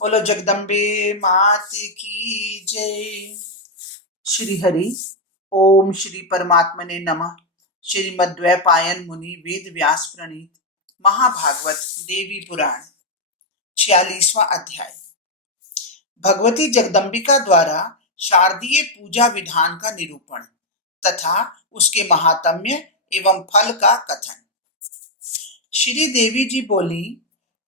बोलो जगदम्बे मात की जय। श्री हरि ओम श्री परमात्मने नमः। श्रीमद्वैपायन मुनि वेद व्यास प्रणीत महाभागवत देवी पुराण 46वां अध्याय। भगवती जगदम्बिका द्वारा शारदीय पूजा विधान का निरूपण तथा उसके महात्म्य एवं फल का कथन। श्री देवी जी बोली,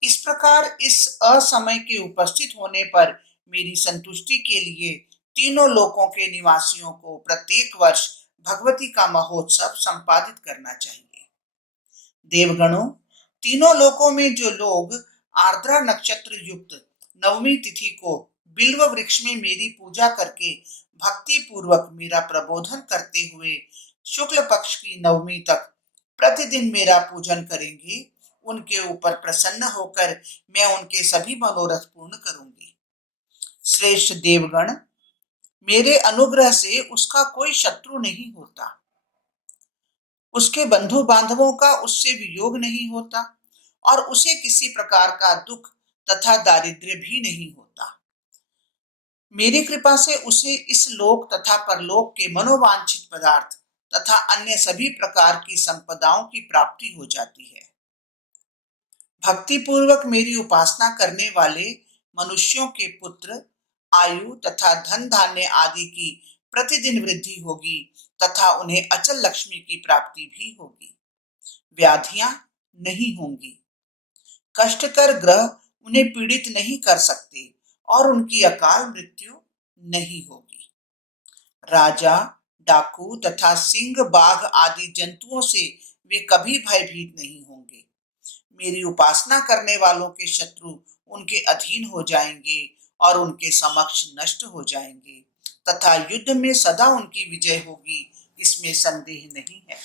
इस प्रकार इस असमय के उपस्थित होने पर मेरी संतुष्टि के लिए तीनों लोकों के निवासियों को प्रत्येक वर्ष भगवती का महोत्सव संपादित करना चाहिए। देवगणों, तीनों लोकों में जो लोग आर्द्रा नक्षत्र युक्त नवमी तिथि को बिल्व वृक्ष में मेरी पूजा करके भक्ति पूर्वक मेरा प्रबोधन करते हुए शुक्ल पक्ष की नवमी तक प्रतिदिन मेरा पूजन करेंगे, उनके ऊपर प्रसन्न होकर मैं उनके सभी मनोरथ पूर्ण करूंगी। श्रेष्ठ देवगण, मेरे अनुग्रह से उसका कोई शत्रु नहीं होता, उसके बंधु बांधवों का उससे वियोग नहीं होता और उसे किसी प्रकार का दुख तथा दारिद्र्य भी नहीं होता। मेरी कृपा से उसे इस लोक तथा परलोक के मनोवांछित पदार्थ तथा अन्य सभी प्रकार की संपदाओं की प्राप्ति हो जाती है। भक्ति पूर्वक मेरी उपासना करने वाले मनुष्यों के पुत्र, आयु तथा धन धान्य आदि की प्रतिदिन वृद्धि होगी तथा उन्हें अचल लक्ष्मी की प्राप्ति भी होगी। व्याधियां नहीं होंगी, कष्टकर ग्रह उन्हें पीड़ित नहीं कर सकते और उनकी अकाल मृत्यु नहीं होगी। राजा, डाकू तथा सिंह, बाघ आदि जंतुओं से वे कभी भयभीत नहीं होंगे। मेरी उपासना करने वालों के शत्रु उनके अधीन हो जाएंगे और उनके समक्ष नष्ट हो जाएंगे तथा युद्ध में सदा उनकी विजय होगी, इसमें संदेह नहीं है।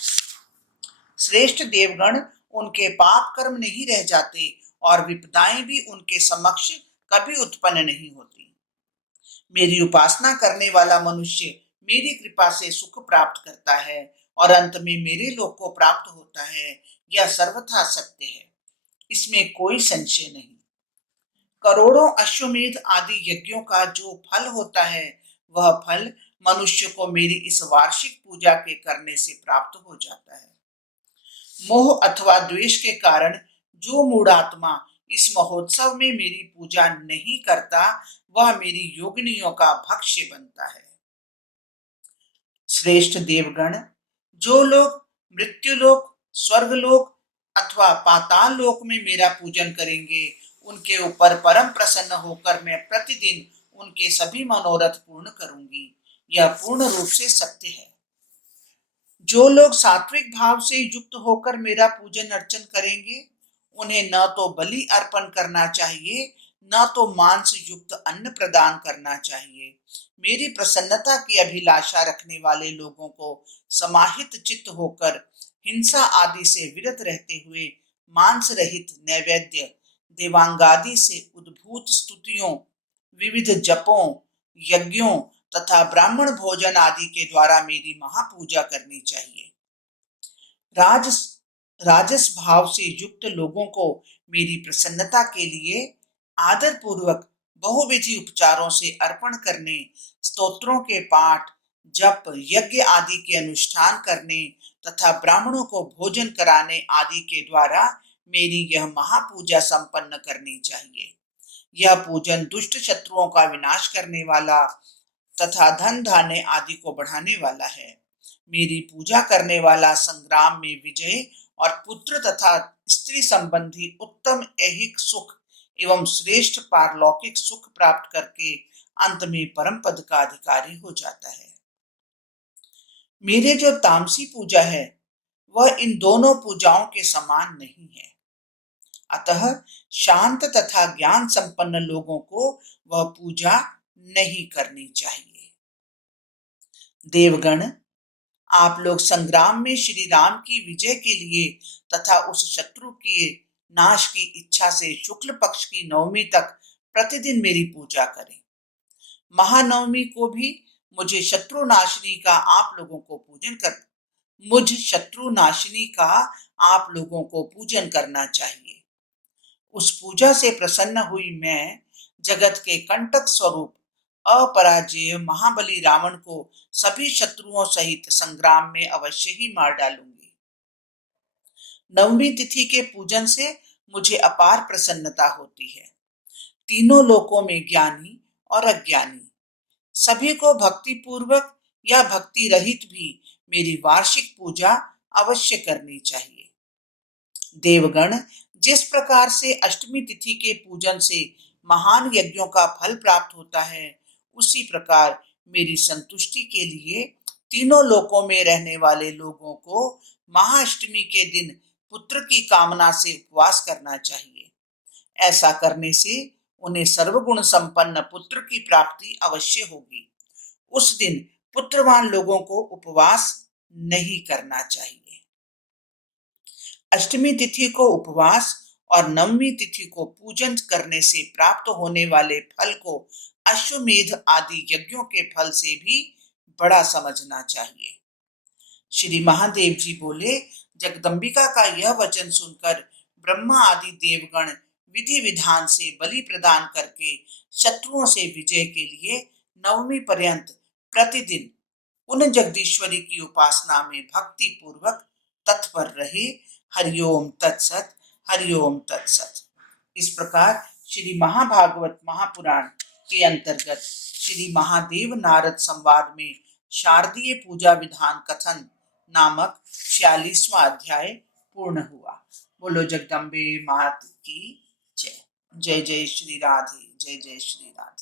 श्रेष्ठ देवगण, उनके पाप कर्म नहीं रह जाते और विपदाएं भी उनके समक्ष कभी उत्पन्न नहीं होती। मेरी उपासना करने वाला मनुष्य मेरी कृपा से सुख प्राप्त करता है और अंत में मेरे लोक को प्राप्त होता है, यह सर्वथा सत्य है, इसमें कोई संशय नहीं। करोड़ों अश्वमेध आदि यज्ञों का जो फल होता है, वह फल मनुष्य को मेरी इस वार्षिक पूजा के करने से प्राप्त हो जाता है। मोह अथवा द्वेष के कारण जो मूढ़ात्मा इस महोत्सव में मेरी पूजा नहीं करता, वह मेरी योगिनियों का भक्ष्य बनता है। श्रेष्ठ देवगण, जो लोग मृत्युलोक, स्वर्गलोक अथवा पाताल लोक में मेरा पूजन करेंगे, उनके ऊपर परम प्रसन्न होकर मैं प्रतिदिन उनके सभी मनोरथ पूर्ण करूंगी, यह पूर्ण रूप से सत्य है। जो लोग सात्विक भाव से युक्त होकर मेरा पूजन अर्चन करेंगे, उन्हें न तो बलि अर्पण करना चाहिए, न तो मांस युक्त अन्न प्रदान करना चाहिए। मेरी प्रसन्नता की अभिलाषा रखने वाले लोगों को समाहित चित्त होकर हिंसा आदि से विरत रहते हुए मांस रहित नैवेद्य, देवांगादि से उद्भूत स्तुतियों, विविध जपों, यज्ञों तथा ब्राह्मण भोजन आदि के द्वारा मेरी महापूजा करनी चाहिए। राज राजस भाव से युक्त लोगों को मेरी प्रसन्नता के लिए आदर पूर्वक बहुविधि उपचारों से अर्पण करने, स्तोत्रों के पाठ, जप, यज्ञ आदि के अनुष्ठान करने तथा ब्राह्मणों को भोजन कराने आदि के द्वारा मेरी यह महापूजा संपन्न करनी चाहिए। यह पूजन दुष्ट शत्रुओं का विनाश करने वाला तथा धन धान्य आदि को बढ़ाने वाला है। मेरी पूजा करने वाला संग्राम में विजय और पुत्र तथा स्त्री संबंधी उत्तम ऐहिक सुख एवं श्रेष्ठ पारलौकिक सुख प्राप्त करके अंत में परम पद का अधिकारी हो जाता है। मेरे जो तामसी पूजा है, वह इन दोनों पूजाओं के समान नहीं है, अतः शांत तथा ज्ञान संपन्न लोगों को वह पूजा नहीं करनी चाहिए। देवगण, आप लोग संग्राम में श्री राम की विजय के लिए तथा उस शत्रु के नाश की इच्छा से शुक्ल पक्ष की नवमी तक प्रतिदिन मेरी पूजा करें। महानवमी को भी मुझे शत्रु नाशिनी का आप लोगों को पूजन करना चाहिए। उस पूजा से प्रसन्न हुई मैं जगत के कंटक स्वरूप अपराजेय महाबली रावण को सभी शत्रुओं सहित संग्राम में अवश्य ही मार डालूंगी। नवमी तिथि के पूजन से मुझे अपार प्रसन्नता होती है। तीनों लोकों में ज्ञानी और अज्ञानी सभी को भक्ति पूर्वक या भक्ति रहित भी मेरी वार्षिक पूजा अवश्य करनी चाहिए। देवगण जिस प्रकार से अष्टमी तिथि के पूजन से महान यज्ञों का फल प्राप्त होता है, उसी प्रकार मेरी संतुष्टि के लिए तीनों लोकों में रहने वाले लोगों को महाअष्टमी के दिन पुत्र की कामना से उपवास करना चाहिए। ऐसा करने से उन्हें सर्वगुण संपन्न पुत्र की प्राप्ति अवश्य होगी। उस दिन पुत्रवान लोगों को उपवास नहीं करना चाहिए। अष्टमी तिथि को उपवास और नवमी तिथि को पूजन करने से प्राप्त होने वाले फल को अश्वमेध आदि यज्ञों के फल से भी बड़ा समझना चाहिए। श्री महादेव जी बोले, जगदम्बिका का यह वचन सुनकर ब्रह्मा आदि देवगण विधि विधान से बलि प्रदान करके शत्रुओं से विजय के लिए नवमी पर्यंत प्रतिदिन उन जगदीश्वरी की उपासना में भक्ति पूर्वक तत्पर रहे। हरिओम तत्सत, हरिओम तत्सत। इस प्रकार श्री महाभागवत महापुराण के अंतर्गत श्री महादेव नारद संवाद में शारदीय पूजा विधान कथन नामक 46वां अध्याय पूर्ण हुआ। बोलो जगदम्बे मात की जय। जय जय श्री राधे, जय जय श्री राधे।